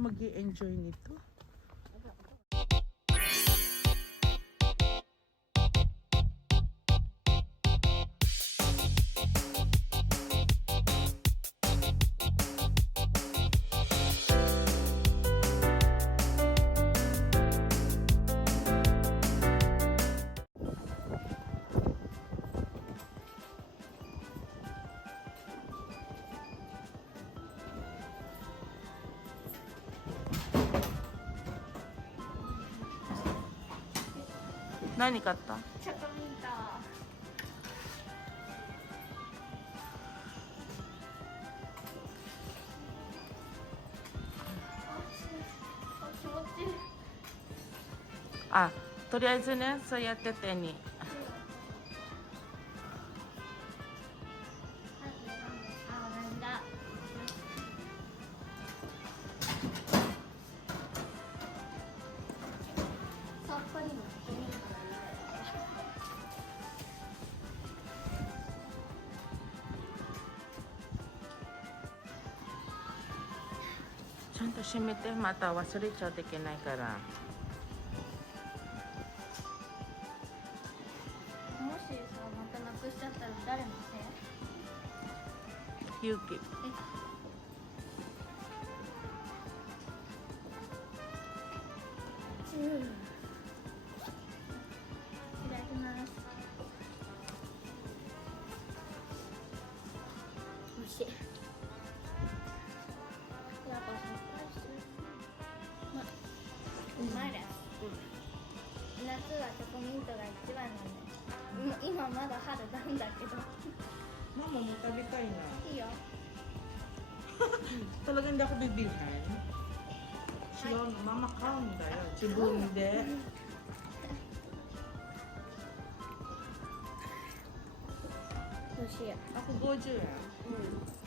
mag-i-enjoy nito. Nani katta? チョコミント。気持ちいい。あ、とりあえずね、そうやって手に。あ、同じだ。さっぱりのチョコミントがいい。ちゃんと閉めて、また忘れちゃうといけないから。もしさ、またなくしちゃったら誰のせい？ゆうき。いただきます。美味しい。やっぱさっぱりしてる。うまいです。夏はチョコミントが一番なんで。今まだ春なんだけど。ママも食べたいな。いいよ。Talaga hindi ako bibilhan. Sila, mama kaon tayo. Chibun de. 美味しい。 Ako 50 yan.うん。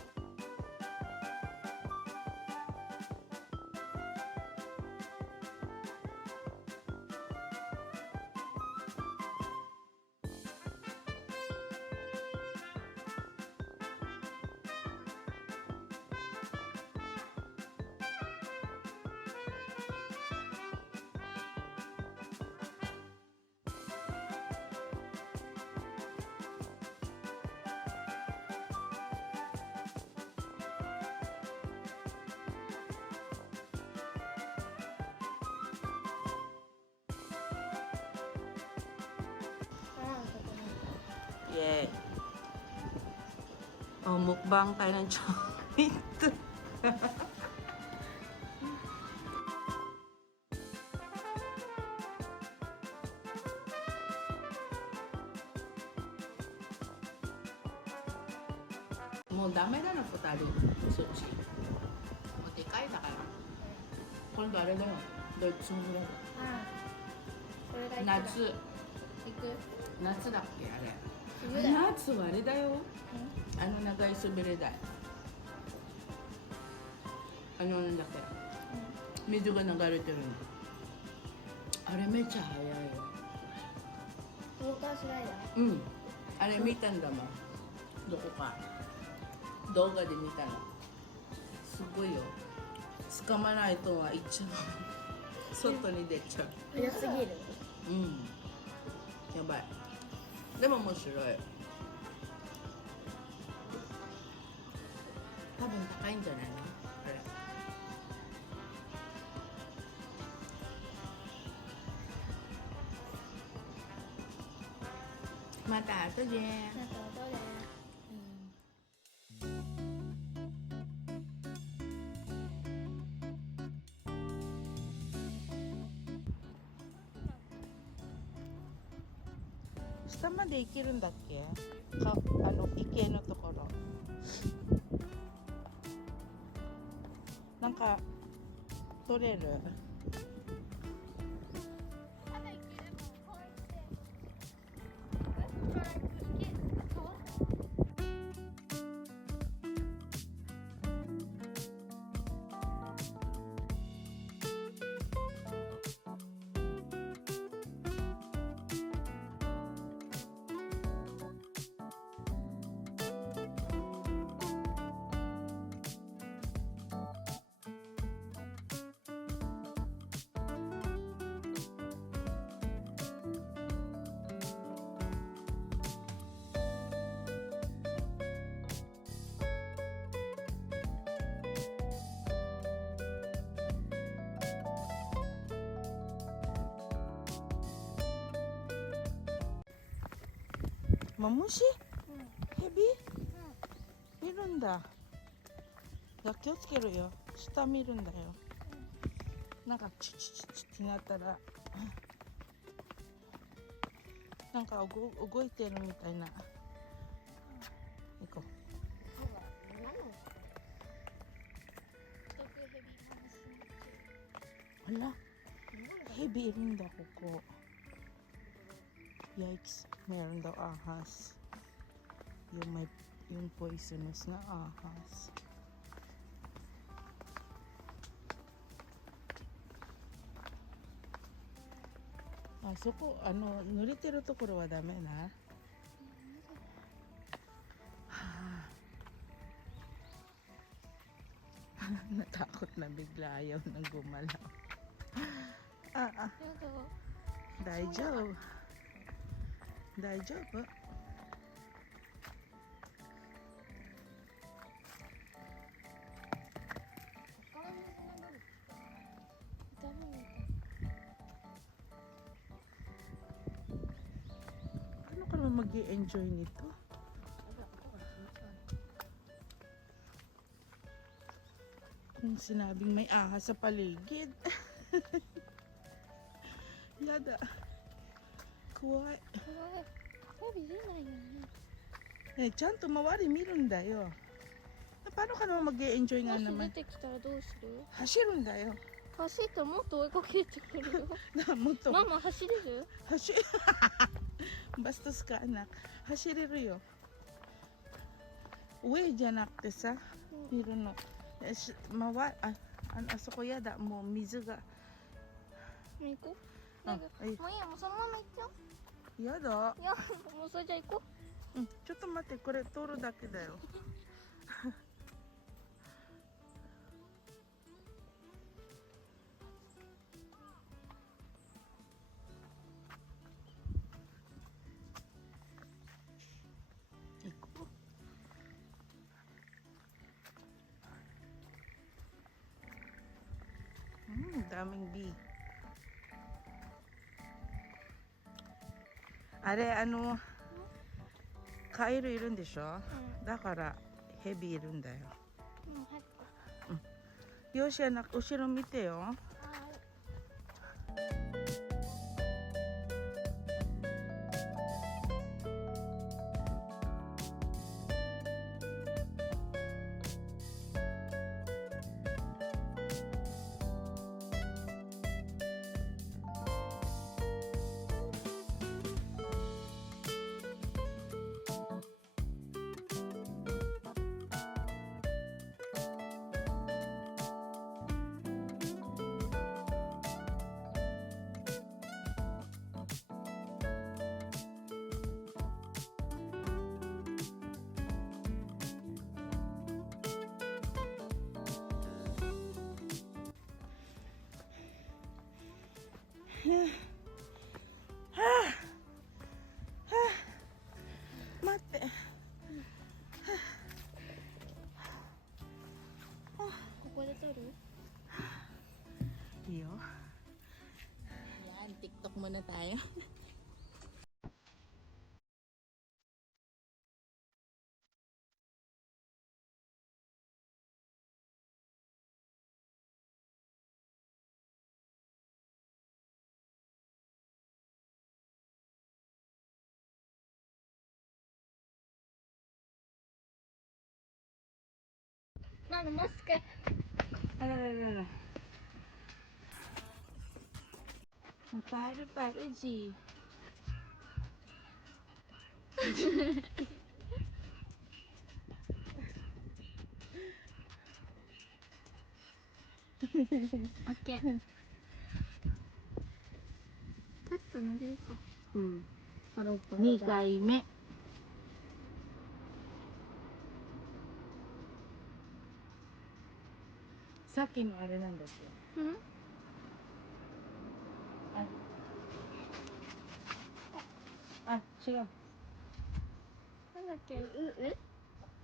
Yay. Oh, mukbang tayo ng chocolate. Moうダメだな、2人。そっち。もうでかいだから。今度あれだよ。ドイツ村。これが一番。夏。行く？夏だっけあれ。冬だよ。夏はあれだよ。あの長い滑り台。なんだっけ。水が流れてるの。あれめっちゃ速いよ。ウォータースライダー。うん。あれ見たんだもん。どこか。動画で見たの。すごいよ。捕まないとは行っちゃう。外に出ちゃう。早すぎる。うん。やばい。でも面白い。多分高いんじゃないの？あれ。また後で。なんかどれ？下まで行けるんだっけ？池のところ。なんか取れる。マムシ？うんうんヘビ？いるんだ。いや、気をつけるよ。下見るんだよ。なんかチュチュチュチュってなったら、なんか動いてるみたいな。行こう。あら、ヘビいるんだ、ここ。Yikes, meron daw ahas. Yung poisonous na ahas. Ah, so ko, nuriteru tokoro wa dame na. Natakot na bigla, ayaw nang gumalaw. Ah, やだ daijoubu. Daijoubu. ダメみたい Paano ka naman mag-i-enjoy nito? Kung sinabing may ahas sa paligid. Yada. Kuwai. 怖いヘビ出ないよね Eh, ちゃんと周り見るんだよ。Paano ka naman mag-i-enjoy も nga し出 naman? てきたらどうする 走るんだよ。走ったらもっと追いかけてくるよもっとママ走れる Bastos ka anak. Hashiriru yo. Uwiじゃなくてさ、見るの。あそこやだ。もう水が。行こうあもういいいいやもうそのまま行っちゃおうやだ。いやもうそれじゃあ行こうん、ちょっと待って、これ通るだけだよ。行こう。daming bee. あれ、カエルいるんでしょ、だからヘビいるんだよ。ううん入ったよし、後ろ見てよ。はい待って。ここで撮る Iyo. Yan, TikTok muna tayo. Mano, mosca. Alala. Pare, G. OK ちょっと乗れるかうん。あろうか2回目。さっきのあれなんだっけ。うんあ、違う。なんだっけこ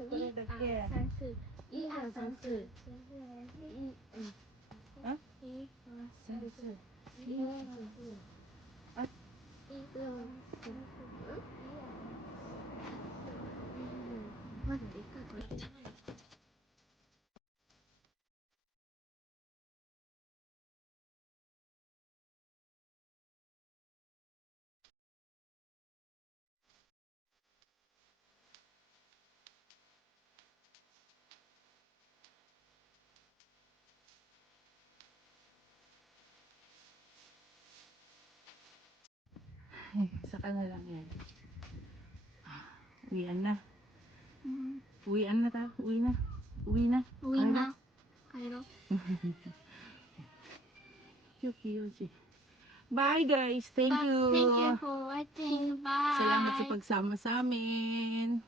れだけ。算数一二三四あ、一算数。一あ、一二三四待って、一回これ頼む。Ay, saka na lang yan. Uwian na. うん。 Uwian na ta. Uwi na. Uwi na. みんな帰ろう。 Yuki, Yuki. Bye guys. Thank you. Thank you for watching. Bye. Salamat sa pagsama sa amin.